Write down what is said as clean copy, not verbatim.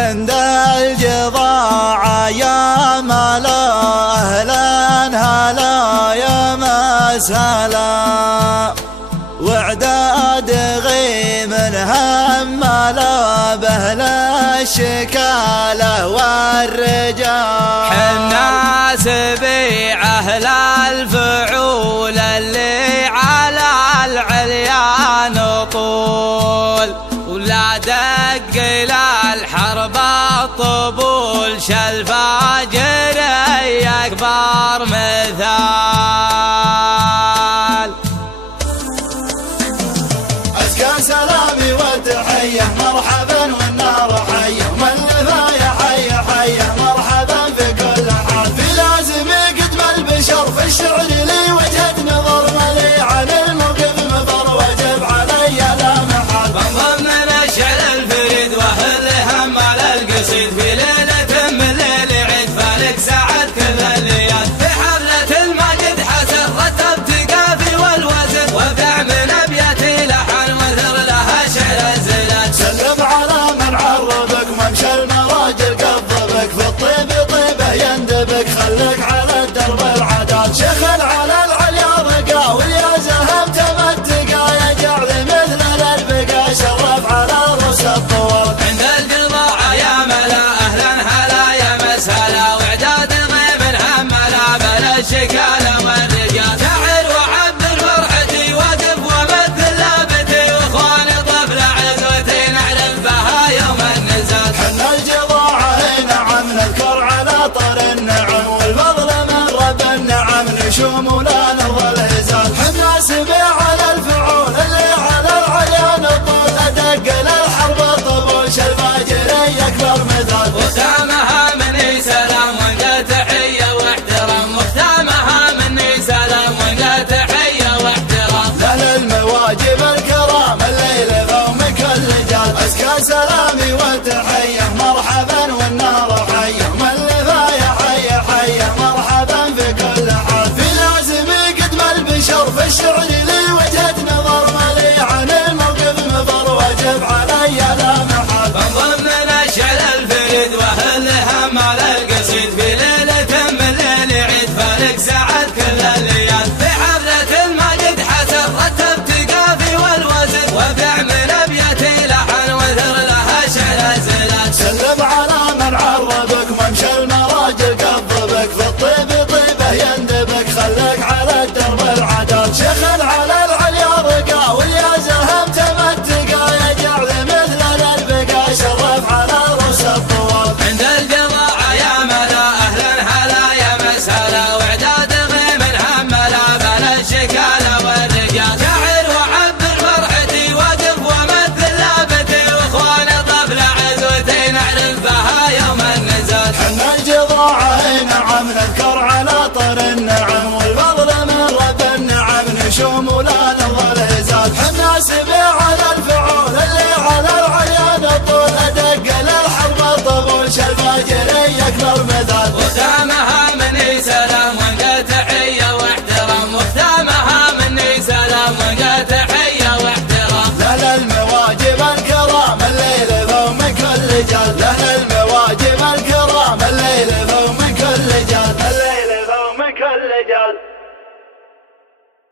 عند الجضاعة يا ملا أهلا هلا يا مسهلا، وعداد غيم هملا بأهل الشكالة والرجال. حنا سبيع أهل الفعول اللي على العليا نطول، ولا دق للحرب الطبول شالفاجر أكبر مثال. أزكى سلامي وتحية مرحبا والنار حية، والنفايا حية حية مرحبا في كل حال. في لازم قدم البشر في الشعر لي وجهة نظر ملي عن الموقف مفر وجب علي لا محال. بنضم من الشعر الفريد واهل هم على القصيد، في ليلة من ليل عيد فالك سعد كل الليال. في حفلة الماجد حسن رتبت قافي والوزن، وابدع من ابياتي لحن وثر لها شعر الزلال. سلم على من عربك ممشى المراجل قضبك، في الطيب طيبه يندبك خلك على الدرب العدال. شيخ على العليا بقى ويا زهم تمتقى، يا جعل مثل البقى شرف على رؤوس الطوال. عند الجضاعة يا ملا أهلا هلا يا مسهلا، وعداد غيم هملا بلا الشكالة والرجال. شاعر وعبر فرحتي وقف ومثل لابتي، واخواني طفل عزوتي نعرف بها يوم النزال. حنا الجضاعة نعم نذكر على طر النعم، والفضل من رب النعم نشوم ولا نرضى الهزال. حنا سبيع على الفعول اللي على العيان الطول، ادق للحرب الطبول شالفاجري اكبر مثال. وختامها مني سلام ونقى تحية واحترام، وختامها مني سلام ونقى تحية واحترام. لأهل المواجب الكرام الليل قوم كل رجال. أزكى سلامي وتحية مرحبا والنار حية، والنفايا حية حية مرحبا في كل حال. في لازم قدم البشر في الشعر لي وجهة نظر ملي عن الموقف مفر وجب علي لا